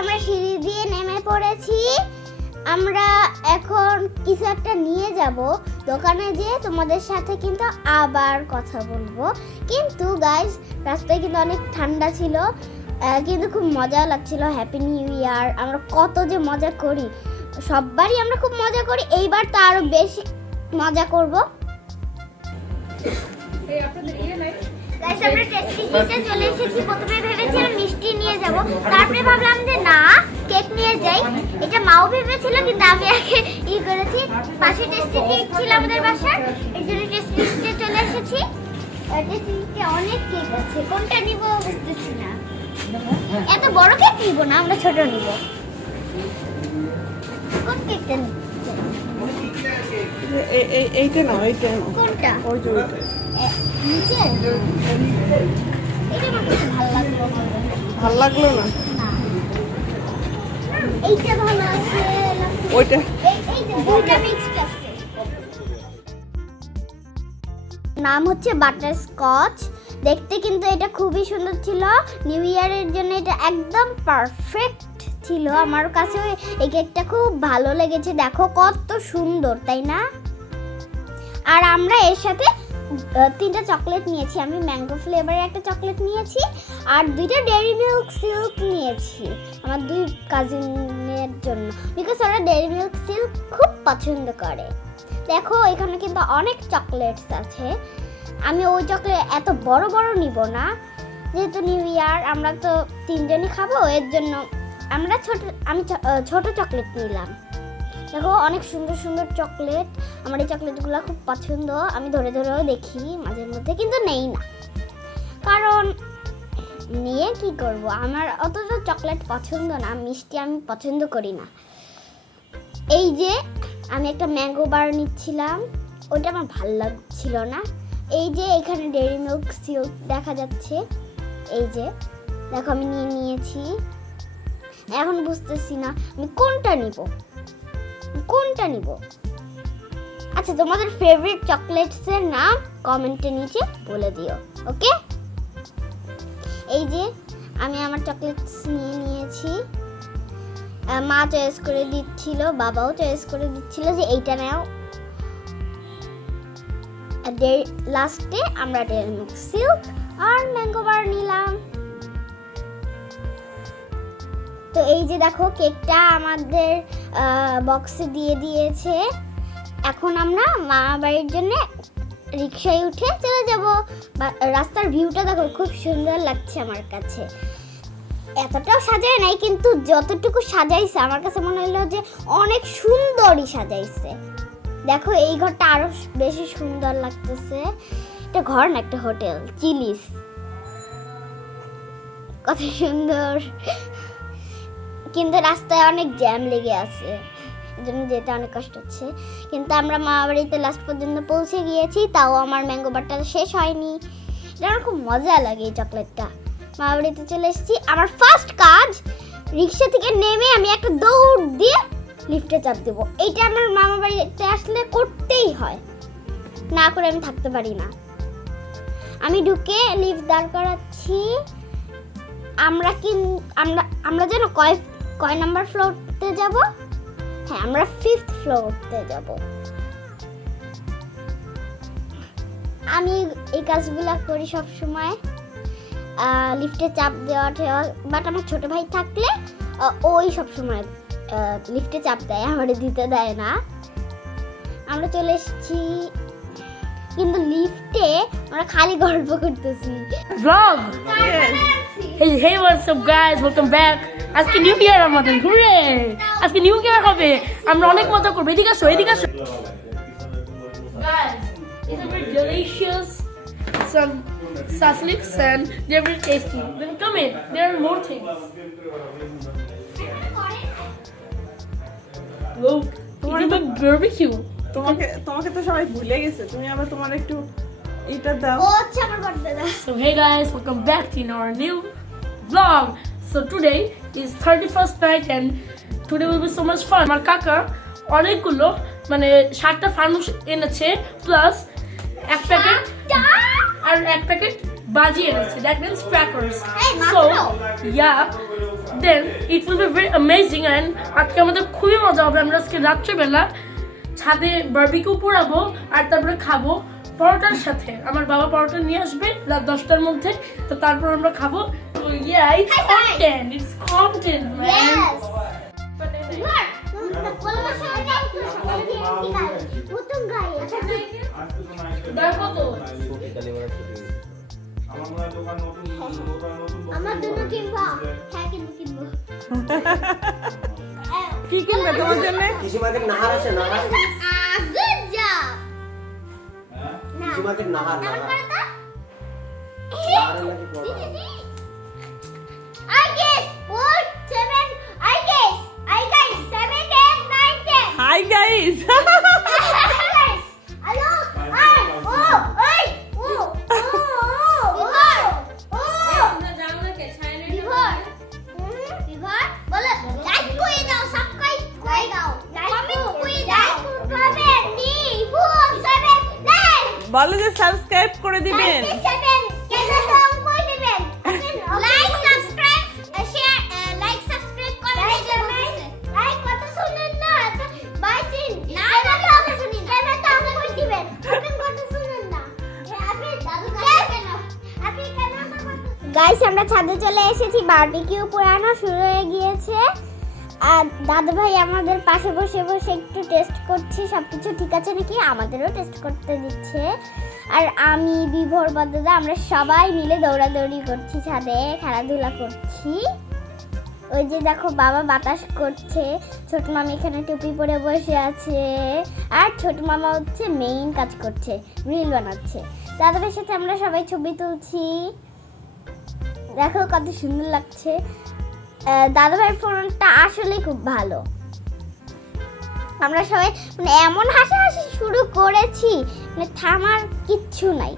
আমরা সিঁড়ি দিয়ে নেমে পড়েছি। আমরা এখন কিছু একটা নিয়ে যাব। দোকানে যেয়ে তোমাদের সাথে কিন্তু আবার কথা বলব। কিন্তু গাইস রাস্তায় কিন্তু অনেক ঠান্ডা ছিল। কিন্তু খুব মজা লাগছিল। হ্যাপি নিউ ইয়ার আমরা কত যে মজা করি। সববারই আমরা খুব মজা করি। এইবার তো আরও বেশি মজা করব। গাইস আমরা টেস্টিতে চলে এসেছি। প্রথমে ভেবেছিলাম মিষ্টি নিয়ে যাব। তারপরে ভাবলাম যে না কেক নিয়ে যাই। এটা মাও ভেবেছিল কিন্তু আমি আগে ই করেছি। পাশে টেস্টিতে ছিল আমাদের বাসার। এই জন্য টেস্টিতে চলে এসেছি। অনেক কেক আছে। কোনটা নিব বুঝতেছি না। এত বড় কেক নিব না আমরা ছোট নিব। কোন কেকটা নিব? এইটা নাও এইটা কোনটা? ওই যে ভালো লাগল না? নাম হচ্ছে বাটার স্কচ দেখতে কিন্তু এটা খুবই সুন্দর ছিল। নিউ ইয়ারের জন্য এটা একদম পারফেক্ট ছিল। আমার কাছে এই কেকটা খুব ভালো লেগেছে। দেখো কত সুন্দর, তাই না? আর আমরা এর সাথে তিনটা চকলেট নিয়েছি। আমি ম্যাঙ্গো ফ্লেভারের একটা চকলেট নিয়েছি আর দুইটা ডেয়ারি মিল্ক সিল্ক নিয়েছি আমার দুই কাজিনের জন্য। বিকজ ওরা ডেয়ারি মিল্ক সিল্ক খুব পছন্দ করে। দেখো, এখানে কিন্তু অনেক চকলেটস আছে। আমি ওই চকলেট এত বড় বড় নিব না। যেহেতু নিউ ইয়ার আমরা তো তিনজনই খাব, এর জন্য আমরা ছোট, আমি ছোট চকলেট নিলাম। দেখো, অনেক সুন্দর সুন্দর চকলেট আমার এই চকলেটগুলো খুব পছন্দ। আমি ধরে ধরেও দেখি, মাঝে মধ্যে, কিন্তু নেই না। কারণ, নিয়ে কি করব? আমার অত তো চকলেট পছন্দ না, মিষ্টি আমি পছন্দ করি না। এই যে, আমি একটা ম্যাঙ্গো বার নিচ্ছিলাম। ওটা আমার ভালো লাগছিল না। এই যে, এখানে ডেরি মিল্ক সিল্ক দেখা যাচ্ছে। এই যে, দেখো, আমি নিয়ে নিয়েছি। এখন বুঝতেছি না, আমি কোনটা নিব? কোনটা নিব? আচ্ছা তোমাদের ফেভারিট চকলেটসের নাম কমেন্টে নিচে বলে দিও ওকে এই যে, আমি আমার চকলেটস নিয়ে নিয়েছি। মা চয়েস করে দিচ্ছিল, বাবাও চয়েস করে দিচ্ছিল যে এইটা নাও। লাস্টে আমরা মিল্ক সিল্ক আর ম্যাঙ্গো বার নিলাম। তো এই যে দেখো কেকটা আমাদের বক্সে দিয়ে দিয়েছে। এখন আমরা মামা বাড়ির জন্য রিক্সায় উঠে চলে যাব। রাস্তার ভিউটা দেখো, খুব সুন্দর লাগছে আমার কাছে। এতটাও সাজায় নাই, কিন্তু যতটুকু সাজাইছে, আমার কাছে মনে হলো যে অনেক সুন্দরই সাজাইছে। দেখো, এই ঘরটা আরও বেশি সুন্দর লাগতেছে। এটা ঘর না, একটা হোটেল, চিলিস। কত সুন্দর। কিন্তু রাস্তায় অনেক জ্যাম লেগে আছে। জন্য যেতে অনেক কষ্ট হচ্ছে। কিন্তু আমরা মামা বাড়িতে লাস্ট পর্যন্ত পৌঁছে গিয়েছি, তাও আমার ম্যাঙ্গো বারটা শেষ হয়নি। এটা আমার খুব মজা লাগে এই চকলেটটা মামা বাড়িতে চলে এসেছি। আমার ফার্স্ট কাজ, রিক্সা থেকে নেমে আমি একটা দৌড় দিয়ে লিফটে চাপ দেবো। এইটা আমার মামা বাড়িতে আসলে করতেই হয়। না করে আমি থাকতে পারি না। আমি ঢুকে লিফট দাঁড় করাচ্ছি। আমরা কি আমরা আমরা যেন কয় কয় নাম্বার ফ্লোরতে যাব? হ্যাঁ আমরা ফিফথ ফ্লোরতে যাব। আমি এই কাজগুলো করি সব সময়। লিফটে চাপ দেওয়া ঠেওয়া বাট আমার ছোট ভাই থাকলে ওই সব সময় লিফটে চাপ দেয় আমারে দিতে দেয় না। আমরা চলে এসেছি। কিন্তু লিফটে আমরা খালি গল্প করতেছি। Vlog. Hey, hey, what's up guys? Welcome back. আজকে নিউ ইয়ার আমাদের হুরে আজকে নিউ ইয়ার হবে আমরা অনেক মজা করব এদিকে আসো এদিকে আসো delicious some sasliks and they're very tasty. Then come in, there are more things. Look, তোমার তোমাকে তোমাকে তো সবাই ভুলে গেছে তুমি আবার তোমার একটু এটা দাও ও হচ্ছে আমার birthday So hey guys, welcome back to our new vlog. So today is 31st night and today will be so much fun আমার কাকা অনেকগুলো মানে সাতটা ফানুস এনেছে প্লাস এক প্যাকেট আর এক প্যাকেট বাজি এনেছে। That means crackers so? Yeah then it will be very amazing and আজকে আমাদের খুবই মজা হবে। আমরা আজকে রাত্রেবেলা ছাদে বার্বিকিউ পোড়াবো আর তারপরে খাব পরোটার সাথে। আমার বাবা পরোটা নিয়ে আসবে রাত দশটার মধ্যে তো তারপর আমরা খাব ইয়া ইটস High জন্য কিনবা হ্যাঁ কিনবো কিনবো কি কিনবে তোমার জন্য কৃষি মার্কেট নাহার আছে নাহার কৃষি মার্কেট নাহার নাহার নাহারের নাকি I guess four, seven, I guess, I guess seven, eight, nine, ten. Hi guys Hello, I, oh, I, oh, guys আমরা ছাদে চলে এসেছি। বারবিকিউ পোড়ানো শুরু হয়ে গিয়েছে। আর দাদু ভাই আমাদের পাশে বসে বসে একটু টেস্ট করছে। সব কিছু ঠিক আছে নাকি? আমাদেরও টেস্ট করতে দিচ্ছে। আর আমি বিভোর বদদা আমরা সবাই মিলে দৌড়াদৌড়ি করছি ছাদে, খেলাধুলা করছি। ওই যে দেখো, বাবা বাতাস করছে। ছোট মামি এখানে টুপি পরে বসে আছে। আর ছোট মামা হচ্ছে মেইন কাজ করছে রিল বানাচ্ছে। দাদাদের সাথে আমরা সবাই ছবি তুলছি। দেখো কত সুন্দর লাগছে। দাদাভাইয়ের ফোনটা আসলেই খুব ভালো। আমরা সবাই মানে এমন হাসাহাসি শুরু করেছি মানে থামার কিচ্ছু নাই।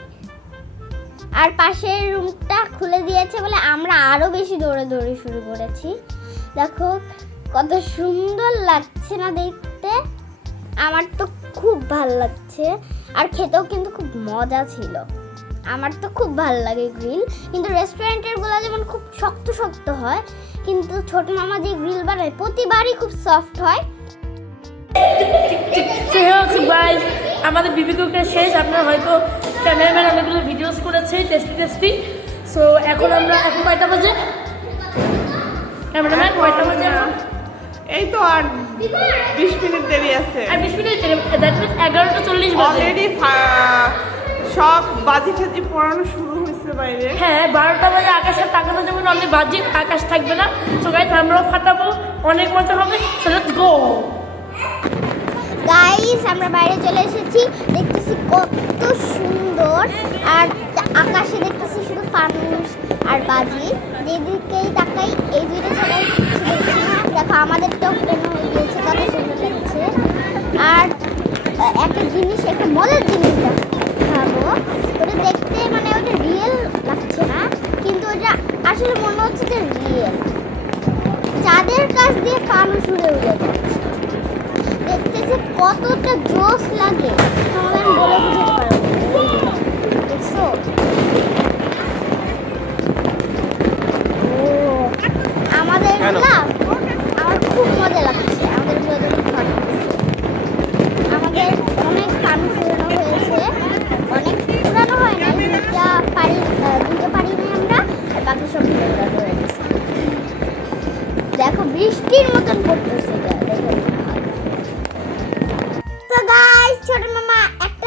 আর পাশের রুমটা খুলে দিয়েছে বলে আমরা আরও বেশি দৌড়ে দৌড়ে শুরু করেছি। দেখো কত সুন্দর লাগছে না দেখতে। আমার তো খুব ভালো লাগছে। আর খেতেও কিন্তু খুব মজা ছিল। আমার তো খুব ভালো লাগে গ্রিল কিন্তু রেস্টুরেন্টেরগুলো যেমন খুব শক্ত শক্ত হয় কিন্তু ছোট মামা যে গ্রিল বানায় প্রতিবারই খুব সফট হয়। আমাদের বিবিকুকে শেষ। আপনারা হয়তো ক্যামেরাম্যান অনেকগুলো ভিডিওস করেছে টেস্টি টেস্টি সো এখন আমরা এখন কয়টা বাজে? ক্যামেরাম্যান কয়টা বাজে এই তো আর বিশ মিনিট দেরি আছে। আর বিশ মিনিট দ্যাট মিনস এগারোটা চল্লিশ বাজে। অলরেডি সব বাজি টাজি পড়ানো শুরু হয়েছে বাইরে। হ্যাঁ বারোটা বাজে আকাশের তাকানো যেমন অনেক বাজে আকাশ থাকবে না। তো গাইজ আমরাও ফাটাবো অনেক মজা হবে। সো লেটস গো গাইস আমরা বাইরে চলে এসেছি দেখতেছি কত সুন্দর। আর আকাশে দেখতেছি শুধু ফানুস আর বাজি। যেদিকেই তাকাই এই দুইটা ছাড়া আর কিচ্ছু দেখছি না দেখো আমাদেরটাও ফুটানো হয়ে গিয়েছে কত সুন্দর লাগছে। আর একটা জিনিস একটা মজার জিনিস ওটা দেখতে মানে ওটা রিয়েল লাগছে না, কিন্তু ওটা আসলে মনে হচ্ছে যে রিয়েল চাঁদের কাছ দিয়ে কালো সুরে উড়ে যাচ্ছে দেখতে যে কতটা জোশ লাগে। তোমাদের বলে বুঝতে পারব। দেখছ?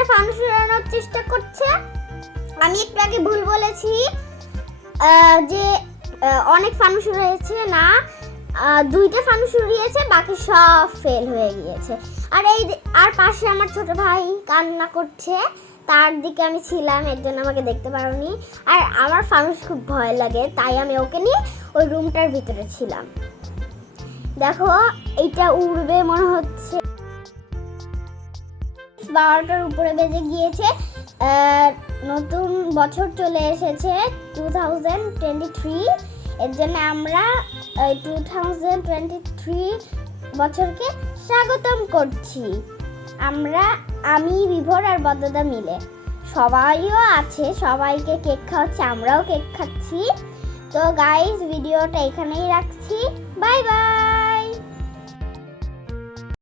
ফান শুরানোর চেষ্টা করছে। আমি একটু আগে ভুল বলেছি যে অনেক হয়েছে না দুইটা বাকি সব ফেল হয়ে গিয়েছে। আর এই আর পাশে আমার ছোট ভাই কান্না করছে, তার দিকে আমি ছিলাম, এর জন্য আমাকে দেখতে পারোনি। আর আমার ফানুস খুব ভয় লাগে, তাই আমি ওকে নিয়ে ওই রুমটার ভিতরে ছিলাম। দেখো, এইটা উড়বে মনে হচ্ছে। বারোটার উপরে বেজে গিয়েছে। নতুন বছর চলে এসেছে টু থাউজেন্ড টোয়েন্টি থ্রি এর জন্য আমরা টু থাউজেন্ড টোয়েন্টি থ্রি বছরকে স্বাগতম করছি। আমরা, আমি, বিভোর আর বদদা মিলে। সবাইও আছে, সবাইকে কেক খাওয়াচ্ছে, আমরাও কেক খাচ্ছি। তো গাইজ ভিডিওটা এখানেই রাখছি। Bye bye